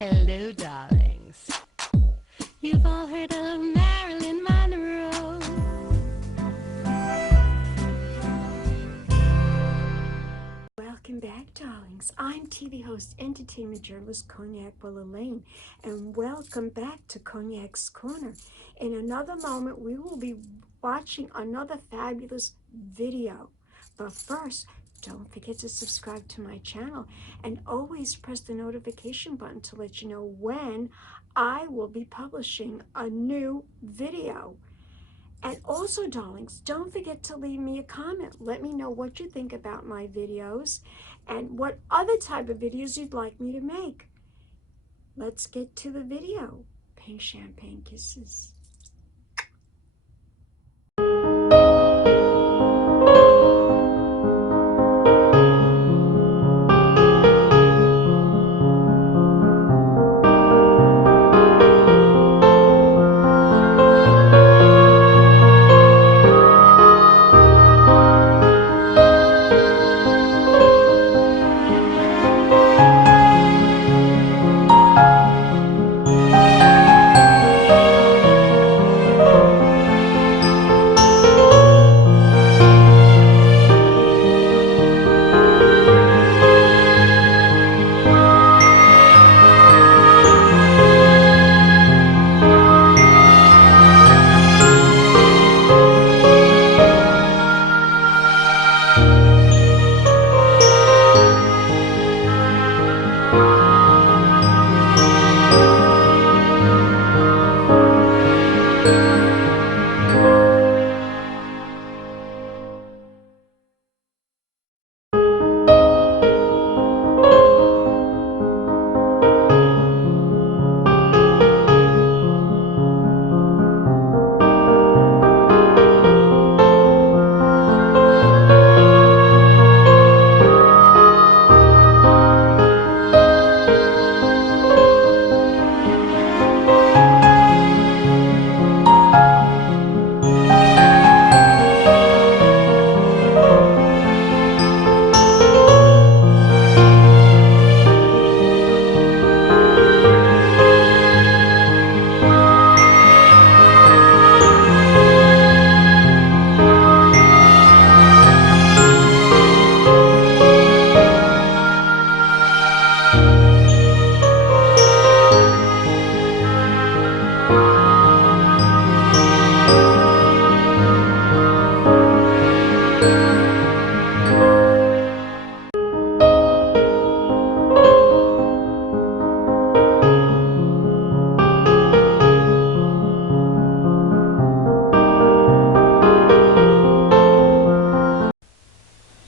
Hello, darlings. You've all heard of Marilyn Monroe. Welcome back, darlings. I'm TV host, entertainment journalist Cognac Wellerlane, and welcome back to Cognac's Corner. In another moment, we will be watching another fabulous video. But first, don't forget to subscribe to my channel and always press the notification button to let you know when I will be publishing a new video. And also, darlings, don't forget to leave me a comment. Let me know what you think about my videos and what other type of videos you'd like me to make. Let's get to the video. Pink champagne kisses.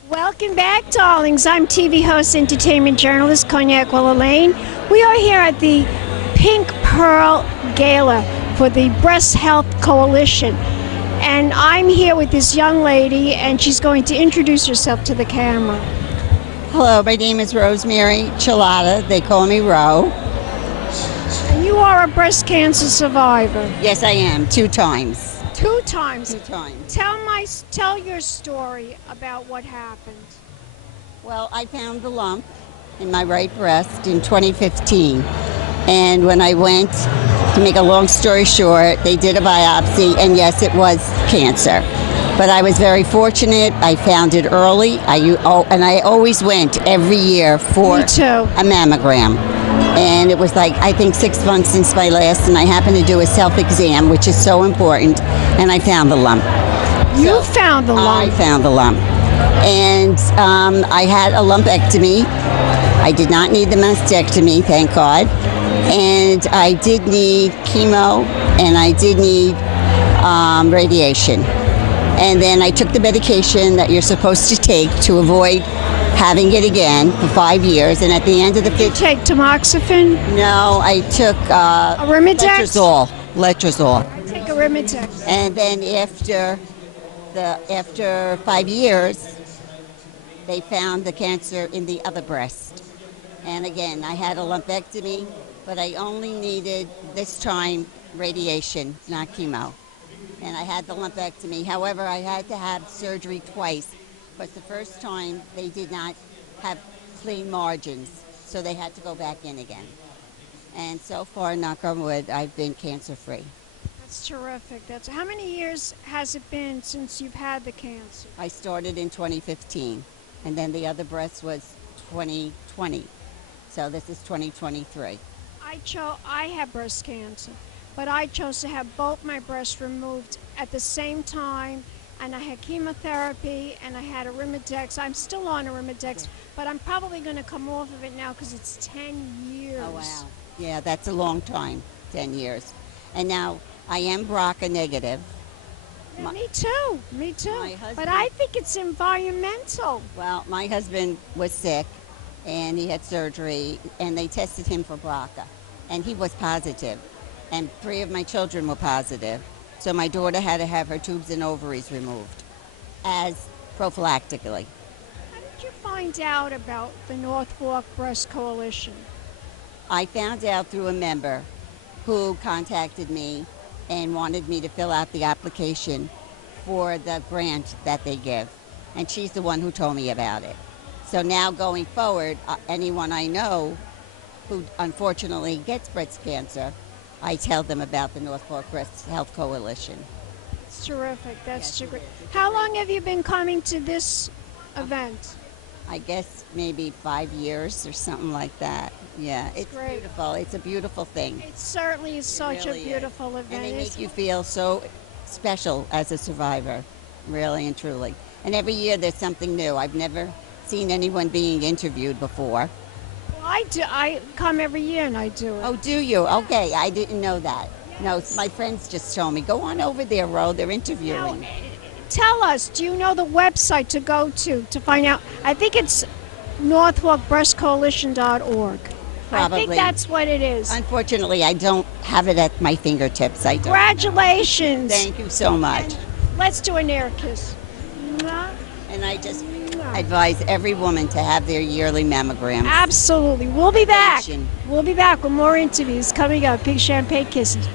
Welcome back, darlings. I'm TV host, entertainment journalist Cognac Wellerlane. We are here at the Pink Pearl Gala for the Breast Health Coalition. And I'm here with this young lady, and she's going to introduce herself to the camera. Hello, my name is Rosemary Chilada. They call me Ro. And you are a breast cancer survivor. Yes, I am. 2 times. 2 times. 2 times. Tell your story about what happened. Well, I found the lump in my right breast in 2015. And when I went, to make a long story short, they did a biopsy, and yes, it was cancer. But I was very fortunate. I found it early. And I always went every year for Me too. a mammogram. And it was like, I think 6 months since my last, and I happened to do a self-exam, which is so important, and I found the lump. You found the lump? I found the lump. And I had a lumpectomy. I did not need the mastectomy, thank God. And I did need chemo, and I did need radiation. And then I took the medication that you're supposed to take to avoid having it again for 5 years. And at the end of the Did you take tamoxifen? No, I took Arimidex? Letrozole. I take Arimidex. And then after 5 years, they found the cancer in the other breast. And again, I had a lumpectomy, but I only needed, this time, radiation, not chemo. And I had the lumpectomy. However, I had to have surgery twice, but the first time they did not have clean margins, so they had to go back in again. And so far, knock on wood, I've been cancer-free. That's terrific. That's how many years has it been since you've had the cancer? I started in 2015, and then the other breast was 2020. So this is 2023. I have breast cancer, but I chose to have both my breasts removed at the same time, and I had chemotherapy and I had Arimidex. I'm still on Arimidex, but I'm probably going to come off of it now because it's 10 years. Oh, wow. Yeah, that's a long time, 10 years. And now I am BRCA negative. Yeah, me too. My husband- But I think it's environmental. Well, my husband was sick, and he had surgery, and they tested him for BRCA, and he was positive, and 3 of my children were positive. So my daughter had to have her tubes and ovaries removed as prophylactically. How did you find out about the North Fork Breast Coalition? I found out through a member who contacted me and wanted me to fill out the application for the grant that they give, and she's the one who told me about it. So now going forward, anyone I know who unfortunately gets breast cancer, I tell them about the North Fork Breast Health Coalition. It's terrific. That's Yes, it great. is. It's How great. long have you been coming to this event? I guess maybe 5 years or something like that. Yeah, it's great. beautiful. It's a beautiful thing. It certainly is such really a beautiful is. event. And they make isn't you it? feel so special as a survivor, really and truly. And every year there's something new. I've never seen anyone being interviewed before. Well, I do. I come every year and I do it. Oh, do you? Okay, I didn't know that. No, my friends just told me, go on over there, Ro, they're Now, interviewing. tell us, do you know the website to go to find out? I think it's northforkbreastcoalition.org. I Probably. think that's what it is. Unfortunately, I don't have it at my fingertips. I don't. Congratulations. Thank you so much. And let's do an air kiss. Mwah. And I just advise every woman to have their yearly mammograms. Absolutely. We'll be back. Prevention. We'll be back with more interviews coming up. Big champagne kisses.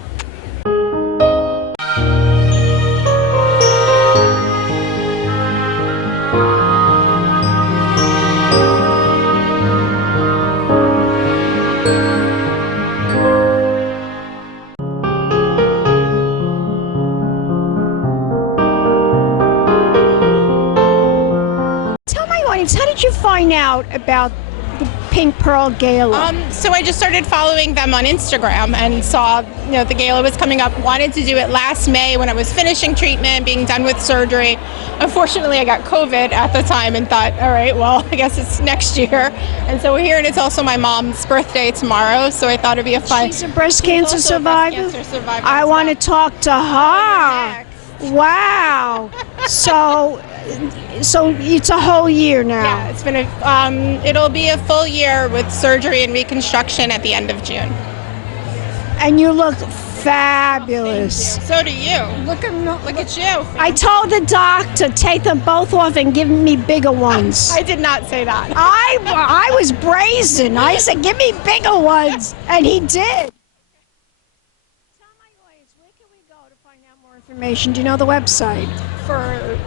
Tell my audience, how did you find out about the Pink Pearl Gala? So I just started following them on Instagram and saw, the gala was coming up. Wanted to do it last May when I was finishing treatment, being done with surgery. Unfortunately, I got COVID at the time and thought, all right, well, I guess it's next year. And so we're here, and it's also my mom's birthday tomorrow, so I thought it'd be a fun. She's a breast cancer also a breast survivor. cancer survivor I as want to well. talk to her. Next. Wow. So it's a whole year now. Yeah, it's been it'll be a full year with surgery and reconstruction at the end of June. And you look fabulous. So do you. Look at Look at you. I told the doctor take them both off and give me bigger ones. I did not say that. I was brazen. I said, give me bigger ones. And he did. Tell my audience, where can we go to find out more information? Do you know the website? For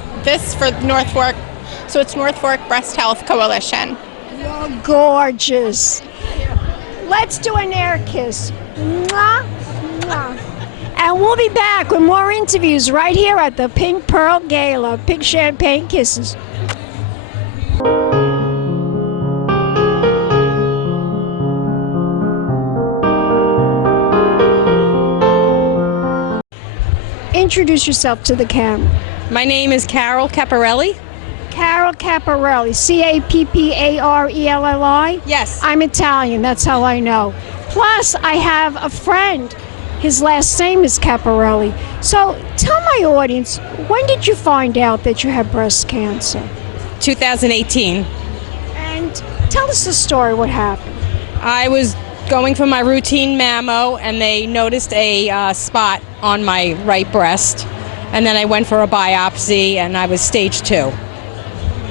North Fork, so it's North Fork Breast Health Coalition. You're gorgeous. Let's do an air kiss. Mwah, mwah. And we'll be back with more interviews right here at the Pink Pearl Gala. Big champagne kisses. Introduce yourself to the camera. My name is Carol Caparelli. Carol Caparelli, Capparelli. Yes. I'm Italian, that's how I know. Plus, I have a friend. His last name is Caparelli. So tell my audience, when did you find out that you had breast cancer? 2018. And tell us the story, what happened. I was going for my routine mammo, and they noticed a spot on my right breast. And then I went for a biopsy, and I was stage 2.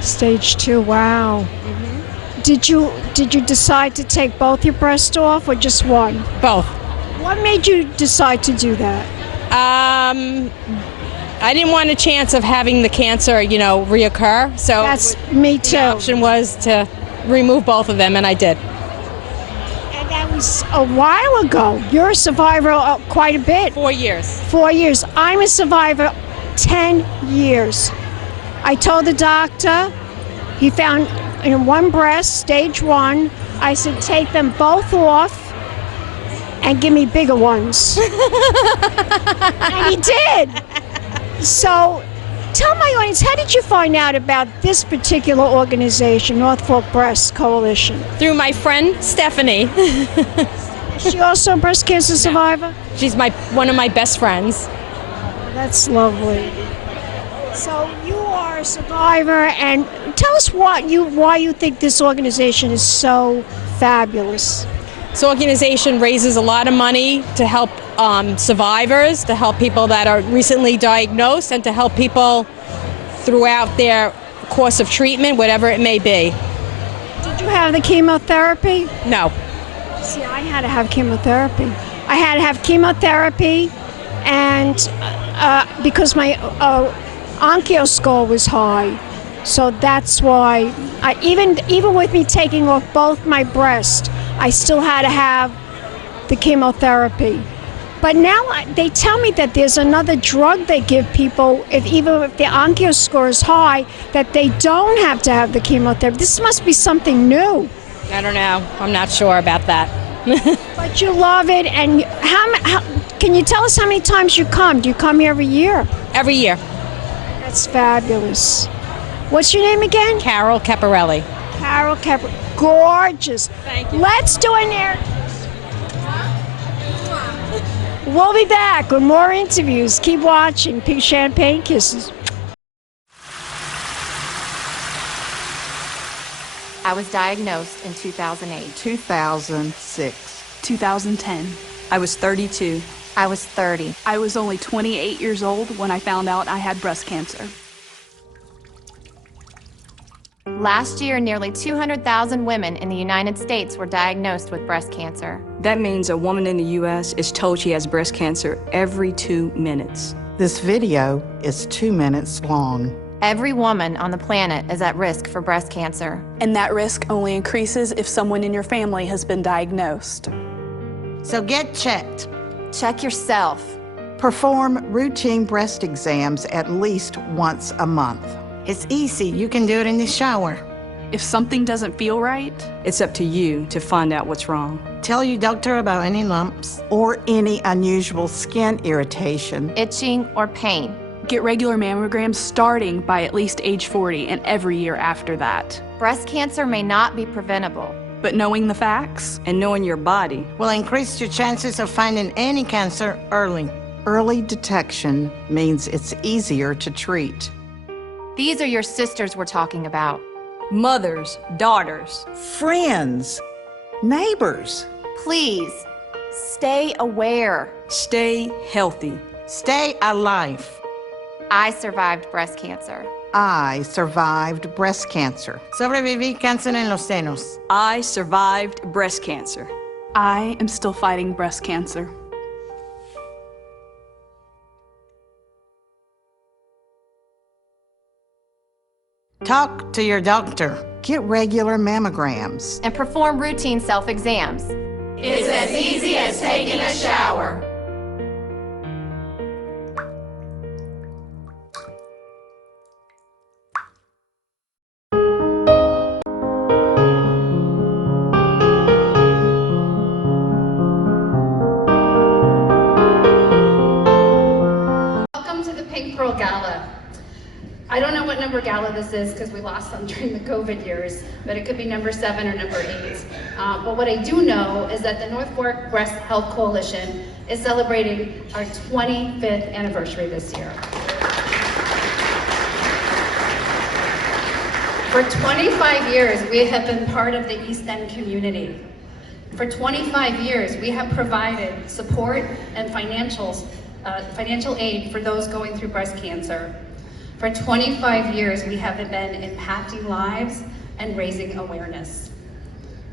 Stage 2, wow. Did you decide to take both your breasts off or just one? Both. What made you decide to do that? I didn't want a chance of having the cancer, reoccur. So That's me the too. option was to remove both of them, and I did. And was a while ago. You're a survivor quite a bit. 4 years. 4 years. I'm a survivor 10 years. I told the doctor, he found in one breast, stage 1. I said, take them both off and give me bigger ones. And he did. So tell my audience, how did you find out about this particular organization, North Fork Breast Coalition? Through my friend Stephanie. Is she also a breast cancer survivor? She's one of my best friends. That's lovely. So you are a survivor, and tell us why you think this organization is so fabulous. This organization raises a lot of money to help survivors, to help people that are recently diagnosed, and to help people throughout their course of treatment, whatever it may be. Did you have the chemotherapy? No. See, I had to have chemotherapy. I had to have chemotherapy, and because my oncology score was high, so that's why. Even with me taking off both my breasts, I still had to have the chemotherapy. But now they tell me that there's another drug they give people, even if their oncology score is high, that they don't have to have the chemotherapy. This must be something new. I don't know. I'm not sure about that. But you love it, and how can you tell us how many times you come? Do you come here every year? Every year. That's fabulous. What's your name again? Carol Caparelli. Carol Caparelli. Gorgeous. Thank you. Let's do an air. We'll be back with more interviews. Keep watching. Pink Champagne Kisses. I was diagnosed in 2008. 2006. 2010. I was 32. I was 30. I was only 28 years old when I found out I had breast cancer. Last year, nearly 200,000 women in the United States were diagnosed with breast cancer. That means a woman in the U.S. is told she has breast cancer every 2 minutes. This video is 2 minutes long. Every woman on the planet is at risk for breast cancer. And that risk only increases if someone in your family has been diagnosed. So get checked. Check yourself. Perform routine breast exams at least once a month. It's easy. You can do it in the shower. If something doesn't feel right, It's up to you to find out what's wrong. Tell your doctor about any lumps or any unusual skin irritation. Itching or pain. get regular mammograms starting by at least age 40 and every year after that. Breast cancer may not be preventable. But knowing the facts And knowing your body. Will increase your chances of finding any cancer early. Early detection means it's easier to treat. These are your sisters we're talking about. Mothers, daughters. Friends, neighbors. Please, stay aware. Stay healthy. Stay alive. I survived breast cancer. I survived breast cancer. Sobreviví cáncer en los senos. I survived breast cancer. I am still fighting breast cancer. Talk to your doctor. Get regular mammograms. And perform routine self-exams. It's as easy as taking a shower. Welcome to the Pink Pearl Gala. I don't know what number gala this is because we lost them during the COVID years, but it could be number 7 or number 8. But what I do know is that the North Fork Breast Health Coalition is celebrating our 25th anniversary this year. For 25 years, we have been part of the East End community. For 25 years, we have provided support and financial aid for those going through breast cancer. For 25 years, we have been impacting lives and raising awareness.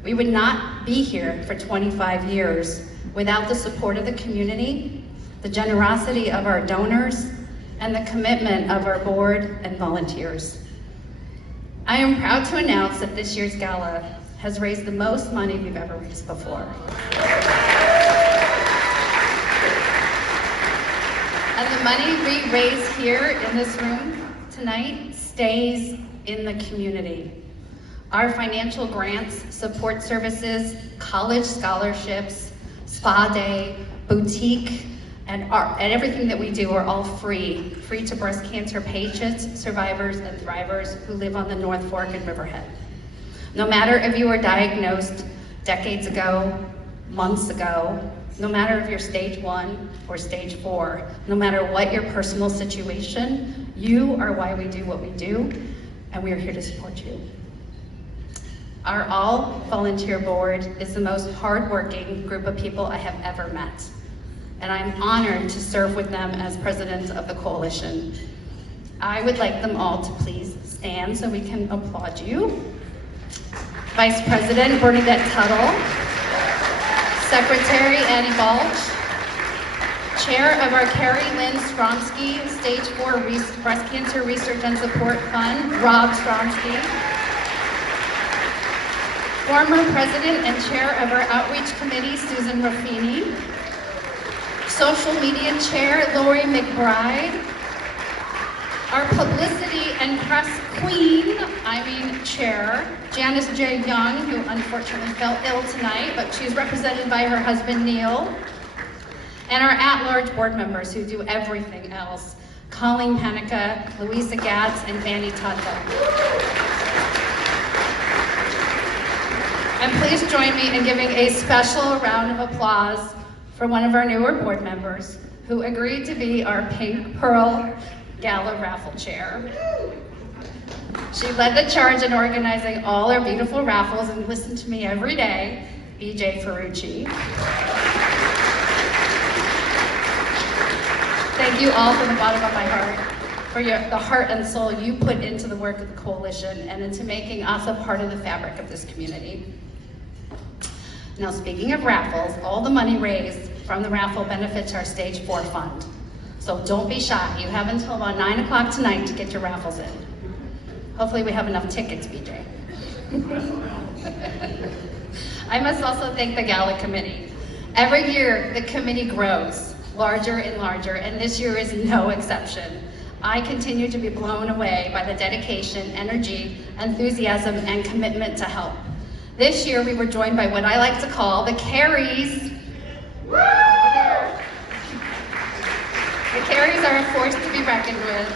We would not be here for 25 years without the support of the community, the generosity of our donors, and the commitment of our board and volunteers. I am proud to announce that this year's gala has raised the most money we've ever raised before. And the money we raise here in this room tonight stays in the community. Our financial grants, support services, college scholarships, spa day, boutique, and everything that we do are all free to breast cancer patients, survivors, and thrivers who live on the North Fork and Riverhead. No matter if you were diagnosed decades ago, months ago, no matter if you're stage 1 or stage 4, no matter what your personal situation, you are why we do what we do, and we are here to support you. Our all-volunteer board is the most hardworking group of people I have ever met, and I'm honored to serve with them as president of the coalition. I would like them all to please stand so we can applaud you. Vice President Bernadette Tuttle, Secretary Annie Balch, Chair of our Keri, Lynn, Stromski Stage 4 Breast Cancer Research and Support Fund, Rob Stromski, former President and Chair of our Outreach Committee, Susan Ruffini, Social Media Chair, Lori McBride, our Publicity and Press Queen, Chair, Janice J. Young, who unfortunately fell ill tonight, but she's represented by her husband, Neil, and our at-large board members who do everything else, Colleen Panica, Louisa Gatz, and Vanny Tuttle. And please join me in giving a special round of applause for one of our newer board members who agreed to be our Pink Pearl Gala raffle chair. She led the charge in organizing all our beautiful raffles and listened to me every day, BJ Ferrucci. Thank you all from the bottom of my heart for the heart and soul you put into the work of the coalition and into making us a part of the fabric of this community. Now, speaking of raffles, all the money raised from the raffle benefits our Stage 4 fund. So don't be shy. You have until about 9 o'clock tonight to get your raffles in. Hopefully we have enough tickets, BJ. I must also thank the Gala committee. Every year, the committee grows larger and larger, and this year is no exception. I continue to be blown away by the dedication, energy, enthusiasm, and commitment to help. This year, we were joined by what I like to call the Keris. The Keris are a force to be reckoned with,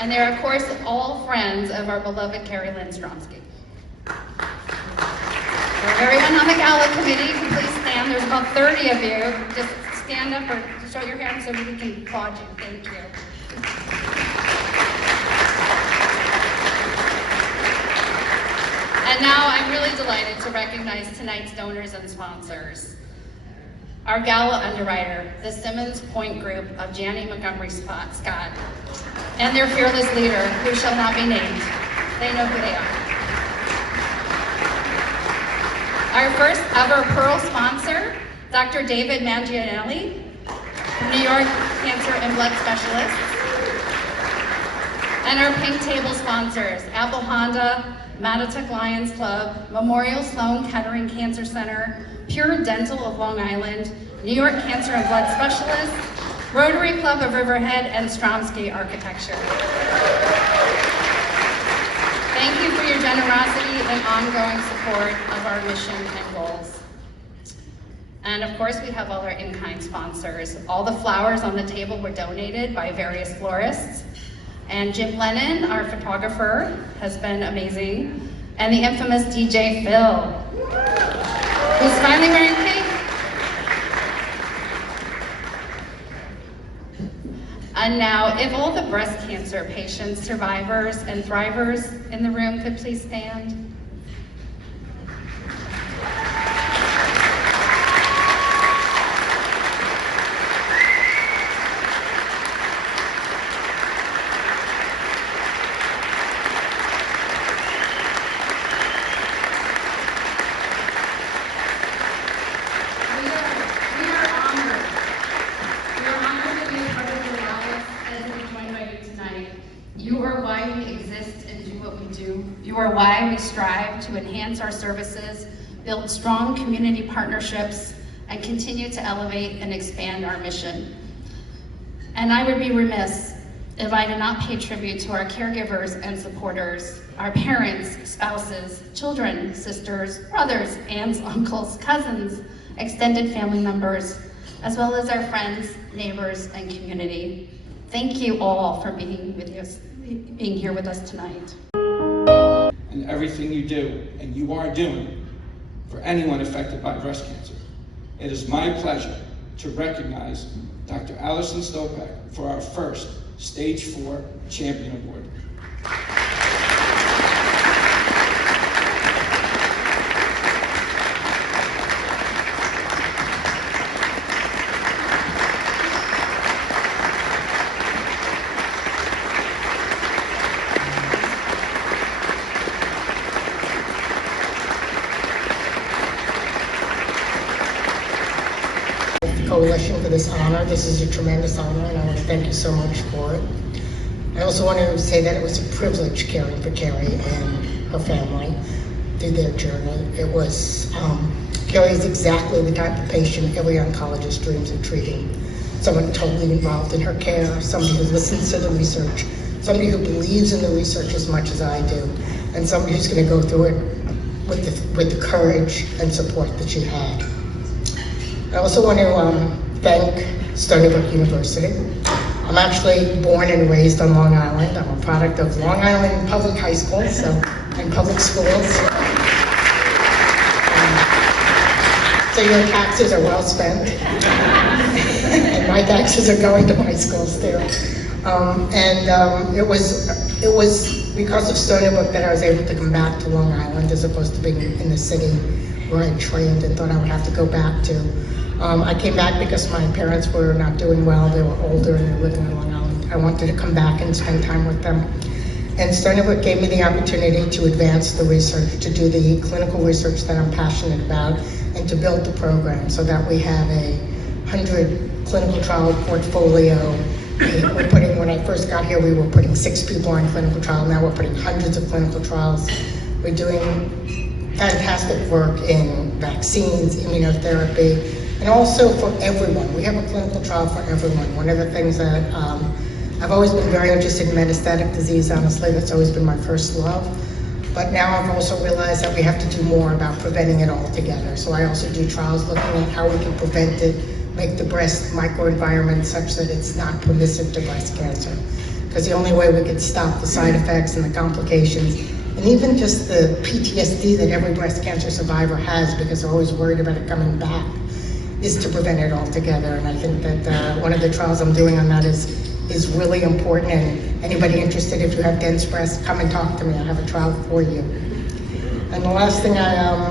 and they're, of course, all friends of our beloved Keri Lynn Stromski. For everyone on the Gala committee, can please stand. There's about 30 of you. Just stand up or show your hands so we can applaud you. Thank you. And now I'm really delighted to recognize tonight's donors and sponsors. Our Gala underwriter, the Simmons Point Group of Janie Montgomery Scott, and their fearless leader, who shall not be named. They know who they are. Our first ever Pearl sponsor, Dr. David Mangianelli, New York Cancer and Blood Specialist. And our Pink Table sponsors, Apple Honda, Matatuk Lions Club, Memorial Sloan Kettering Cancer Center, Pure Dental of Long Island, New York Cancer and Blood Specialist, Rotary Club of Riverhead, and Stromski Architecture. Thank you for your generosity and ongoing support of our mission and goals. And of course, we have all our in-kind sponsors. All the flowers on the table were donated by various florists. And Jim Lennon, our photographer, has been amazing. And the infamous DJ Phil, who's finally wearing pink. And now, if all the breast cancer patients, survivors, and thrivers in the room could please stand. You are why we strive to enhance our services build strong community partnerships, and continue to elevate and expand our mission. And I would be remiss if I did not pay tribute to our caregivers and supporters, our parents, spouses, children, sisters, brothers, aunts, uncles, cousins, extended family members, as well as our friends, neighbors, and community. Thank you all for being here with us tonight. And everything you do and you are doing for anyone affected by breast cancer. It is my pleasure to recognize Dr. Alison Stopeck for our first Stage 4 Champion Award. Coalition for this honor. This is a tremendous honor, and I want to thank you so much for it. I also want to say that it was a privilege caring for Keri and her family through their journey. It was, Keri is exactly the type of patient every oncologist dreams of treating. Someone totally involved in her care, somebody who listens to the research, somebody who believes in the research as much as I do, and somebody who's going to go through it with the courage and support that she had. I also want to thank Stony Brook University. I'm actually born and raised on Long Island. I'm a product of Long Island public high schools and public schools. So your taxes are well spent. And my taxes are going to my schools too. It was because of Stony Brook that I was able to come back to Long Island as opposed to being in the city where I trained and thought I would have to go back to. I came back because my parents were not doing well. They were older and they were living in Long Island. I wanted to come back and spend time with them. And Stony Brook gave me the opportunity to advance the research, to do the clinical research that I'm passionate about, and to build the program so that we have a 100 clinical trial portfolio. When I first got here, we were putting 6 people on clinical trial. Now we're putting hundreds of clinical trials. We're doing fantastic work in vaccines, immunotherapy, and also for everyone. We have a clinical trial for everyone. One of the things that I've always been very interested in metastatic disease, honestly. That's always been my first love. But now I've also realized that we have to do more about preventing it altogether. So I also do trials looking at how we can prevent it, make the breast microenvironment such that it's not permissive to breast cancer. Because the only way we can stop the side effects and the complications, and even just the PTSD that every breast cancer survivor has because they're always worried about it coming back, is to prevent it altogether. And I think that one of the trials I'm doing on that is really important. And anybody interested, if you have dense breast, come and talk to me. I have a trial for you. And the last thing I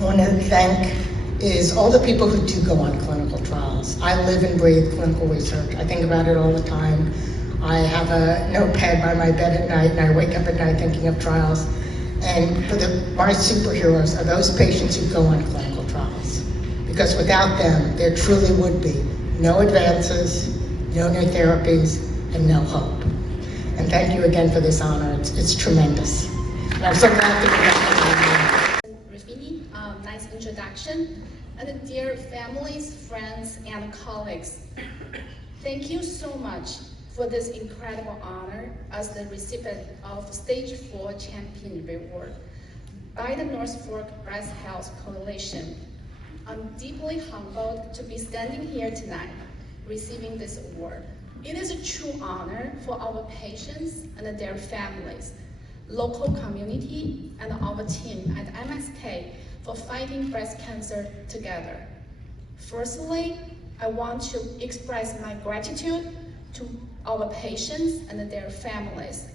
want to thank is all the people who do go on clinical trials. I live and breathe clinical research. I think about it all the time. I have a notepad by my bed at night, and I wake up at night thinking of trials. And my superheroes are those patients who go on clinical trials. Because without them, there truly would be no advances, no new therapies, and no hope. And thank you again for this honor. It's tremendous. And I'm so glad to be back. Rafini, nice introduction. And dear families, friends, and colleagues, thank you so much for this incredible honor as the recipient of Stage 4 Champion Award by the North Fork Breast Health Coalition. I'm deeply humbled to be standing here tonight, receiving this award. It is a true honor for our patients and their families, local community, and our team at MSK for fighting breast cancer together. Firstly, I want to express my gratitude to our patients and their families.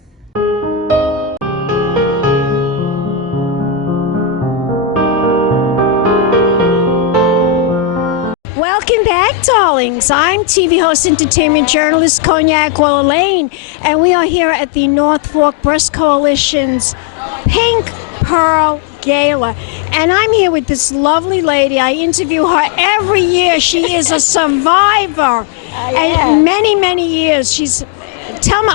Welcome back, darlings. I'm TV host, entertainment journalist Cognac Wellerlane, and we are here at the North Fork Breast Coalition's Pink Pearl Gala. And I'm here with this lovely lady. I interview her every year. She is a survivor. And many, many years.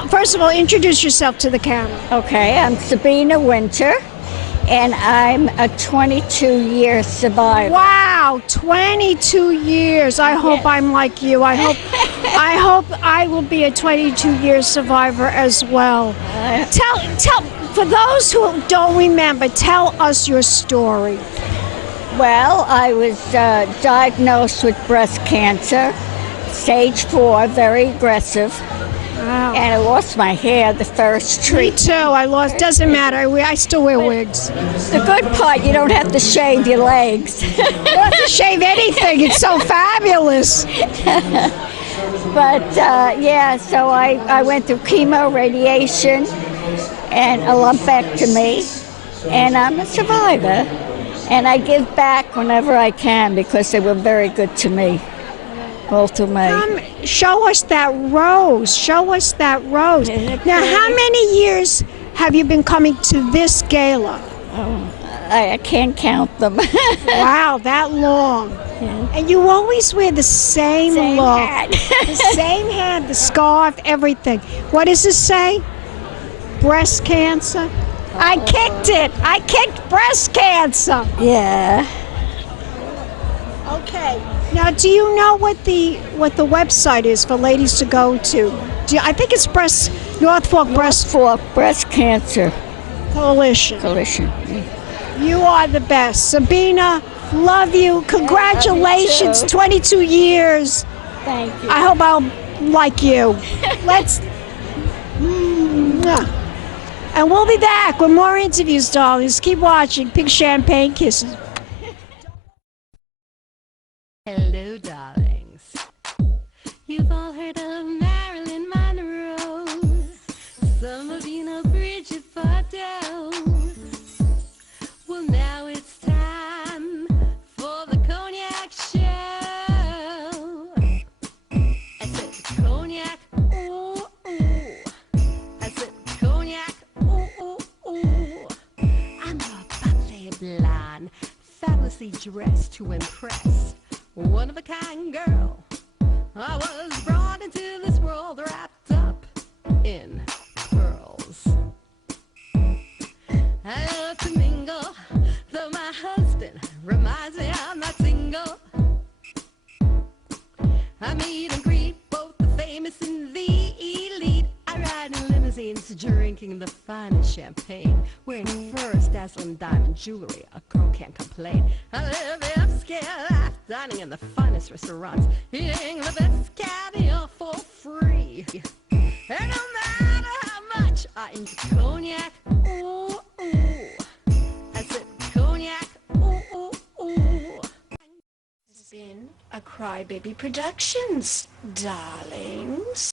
First of all, introduce yourself to the camera. Okay, I'm Sabina Winter, and I'm a 22-year survivor. Wow, 22 years. I hope I'm like you. I hope I will be a 22-year survivor as well. Tell, for those who don't remember, tell us your story. Well, I was diagnosed with breast cancer, stage 4, very aggressive. Wow. And I lost my hair the first treatment. Me too. Doesn't matter. I still wear wigs. The good part, you don't have to shave your legs. You don't have to shave anything. It's so fabulous. But so I went through chemo, radiation, and a lumpectomy, and I'm a survivor. And I give back whenever I can because they were very good to me. Both of me. Show us that rose. Show us that rose. Now, how many years have you been coming to this gala? Oh, I can't count them. Wow, that long. Yeah. And you always wear the same look. Hat. The same hat, the scarf, everything. What does this say? Breast cancer? I kicked it. I kicked breast cancer. Yeah. Okay. Now, do you know what the website is for ladies to go to? I think it's North Fork Breast Cancer Coalition. You are the best. Sabina, love you. Congratulations. 22 years. Thank you. I hope I'll like you. Let's. And we'll be back with more interviews, darlings. Keep watching. Big champagne kisses. Hello, darlings. You've all heard of Marilyn Monroe. Some of you know Bridget Bardot. Well, now it's time for the Cognac show. I said Cognac, ooh, ooh. I said Cognac, ooh, ooh, ooh. I'm a bubbly blonde, fabulously dressed to impress. One of a kind girl. I was brought into this world wrapped up in pearls. I love to mingle, though my husband reminds me I'm not single. I meet and greet both the famous and the elite. I ride in limousines, drinking the finest champagne, wearing furs, dazzling diamond jewelry. A girl can't complain. I live upscale life, dining in the finest restaurants, eating the best caviar for free. And no matter how much I enjoy cognac, ooh, ooh. I said cognac, ooh, ooh, ooh. It's been a Crybaby Productions, darlings.